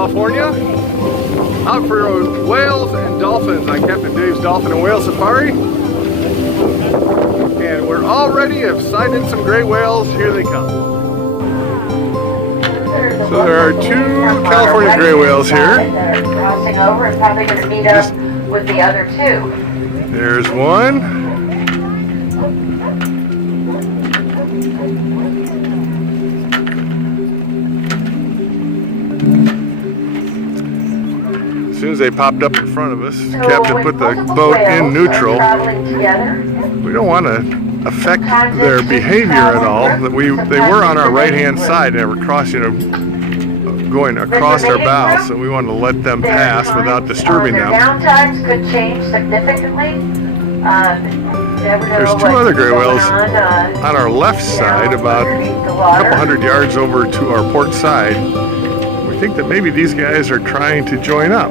California, out for whales and dolphins on Captain Dave's Dolphin and Whale Safari. And we're all ready, have sighted some gray whales, here they come. So there are two California gray whales here. They're crossing over and probably going to meet up with the other two. There's one. As soon as they popped up in front of us, the captain put the boat in neutral. We don't want to affect their behavior at all. They were on our right-hand side and they were going across our bow, so we wanted to let them pass without disturbing them. Downtimes could change significantly. There's two other gray whales on our left side, about a couple hundred yards over to our port side. We think that maybe these guys are trying to join up.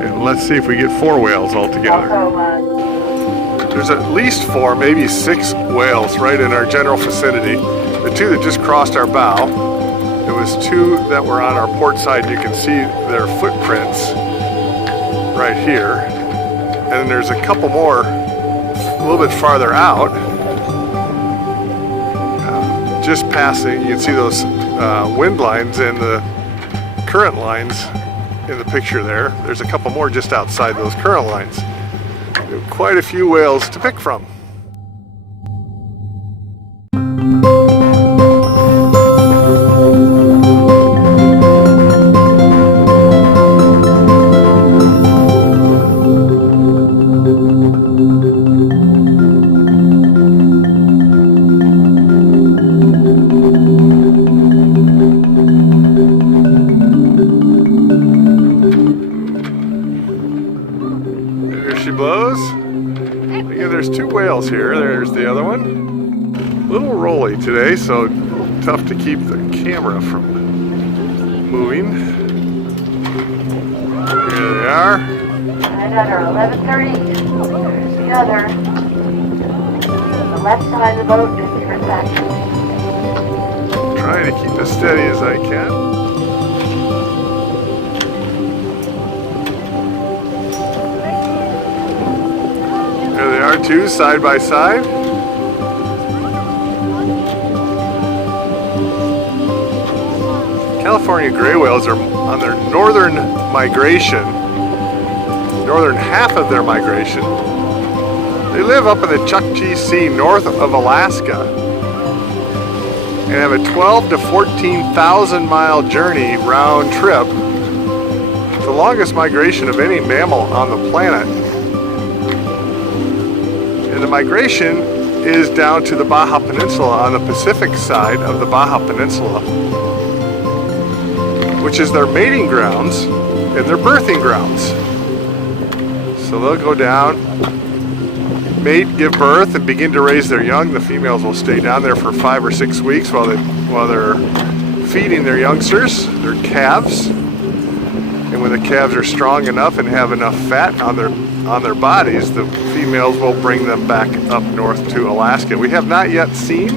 And let's see if we get 4 whales altogether. There's at least 4, maybe 6 whales right in our general vicinity. The 2 that just crossed our bow. There was 2 that were on our port side. You can see their footprints right here. And then there's a couple more a little bit farther out. Just passing, you can see those wind lines and the current lines in the picture there. There's a couple more just outside those current lines. Quite a few whales to pick from. There's 2 whales here. There's the other one. A little rolly today, so tough to keep the camera from moving. Here they are. Another 11:30. There's the other. The left side of the boat is turned back. Trying to keep as steady as I can. There they are, 2 side by side. California gray whales are on their northern migration, northern half of their migration. They live up in the Chukchi Sea north of Alaska and have a 12 to 14,000 mile journey round trip. It's the longest migration of any mammal on the planet. And the migration is down to the Baja Peninsula on the Pacific side of the Baja Peninsula, which is their mating grounds and their birthing grounds. So they'll go down, mate, give birth, and begin to raise their young. The females will stay down there for 5 or 6 weeks while they're feeding their youngsters, their calves. And when the calves are strong enough and have enough fat on their bodies, the females will bring them back up north to Alaska. We have not yet seen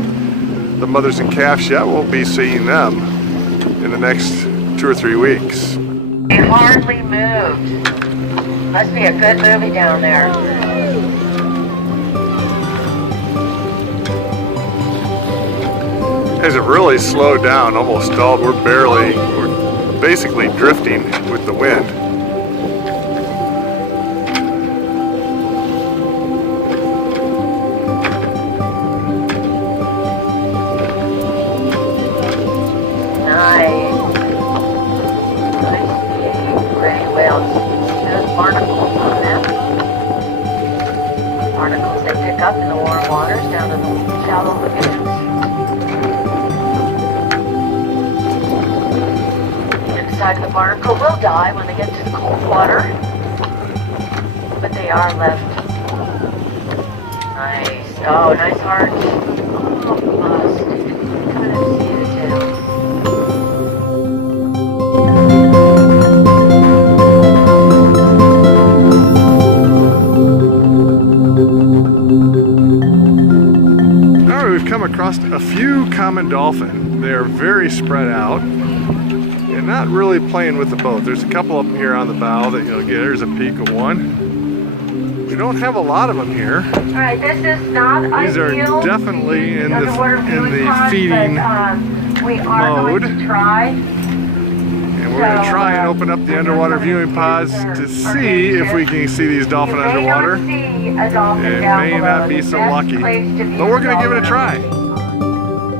the mothers and calves yet. We'll be seeing them in the next 2 or 3 weeks. They hardly moved. Must be a good movie down there. Guys have really slowed down, almost stalled. We're basically drifting with the wind. Barnacles they pick up in the warm waters down in the shallow lagoons. The inside of the barnacle will die when they get to the cold water, but they are left. Nice. Oh, nice heart. Almost. Couldn't see the tail. We've come across a few common dolphin. They are very spread out. and not really playing with the boat. There's a couple of them here on the bow that you'll get. There's a peek of one. We don't have a lot of them here. Alright, this is not These are ideal. definitely in the Underwater feeding but, we are mode. going to try. And we're going to try and open up the underwater viewing pods to see if we can see these dolphin You may underwater. not see a dolphin It down may below. not be The so best lucky, place to view but we're going to give it a dolphin. try.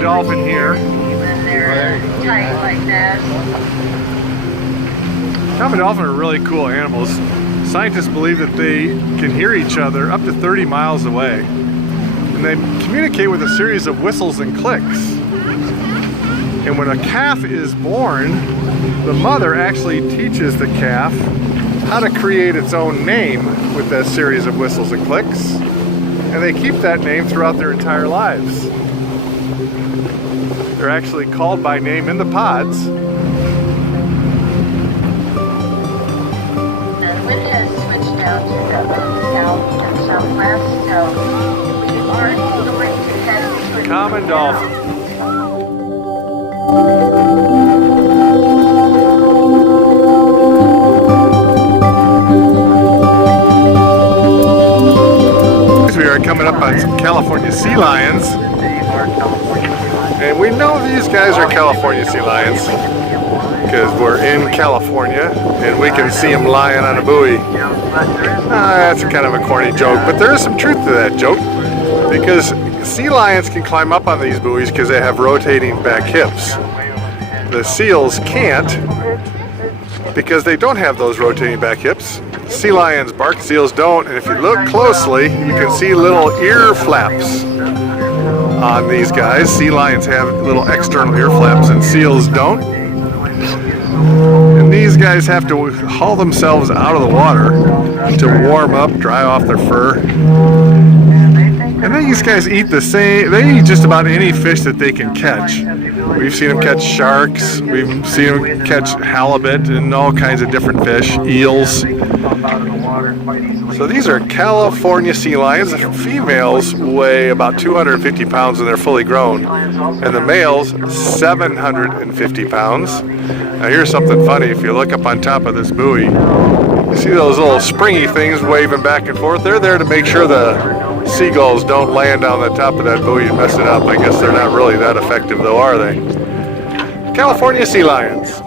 Dolphin here. When they're tight like that. Common dolphin are really cool animals. Scientists believe that they can hear each other up to 30 miles away. And they communicate with a series of whistles and clicks. And when a calf is born, the mother actually teaches the calf how to create its own name with that series of whistles and clicks. And they keep that name throughout their entire lives. They're actually called by name in the pods. The wind has switched now to the south and southwest, so we are going to head to Common dolphin. We are coming up on some California sea lions. And we know these guys are California sea lions because we're in California and we can see them lying on a buoy. That's kind of a corny joke, but there is some truth to that joke because sea lions can climb up on these buoys because they have rotating back hips. The seals can't because they don't have those rotating back hips. Sea lions bark, seals don't, and if you look closely, you can see little ear flaps on these guys. Sea lions have little external ear flaps and seals don't. And these guys have to haul themselves out of the water to warm up, dry off their fur. And these guys eat the same, they eat just about any fish that they can catch. We've seen them catch sharks, we've seen them catch halibut and all kinds of different fish, eels. So these are California sea lions. The females weigh about 250 pounds when they're fully grown, and the males 750 pounds. Now here's something funny. If you look up on top of this buoy, you see those little springy things waving back and forth. They're there to make sure the seagulls don't land on the top of that buoy and mess it up. I guess they're not really that effective though, are they? California sea lions.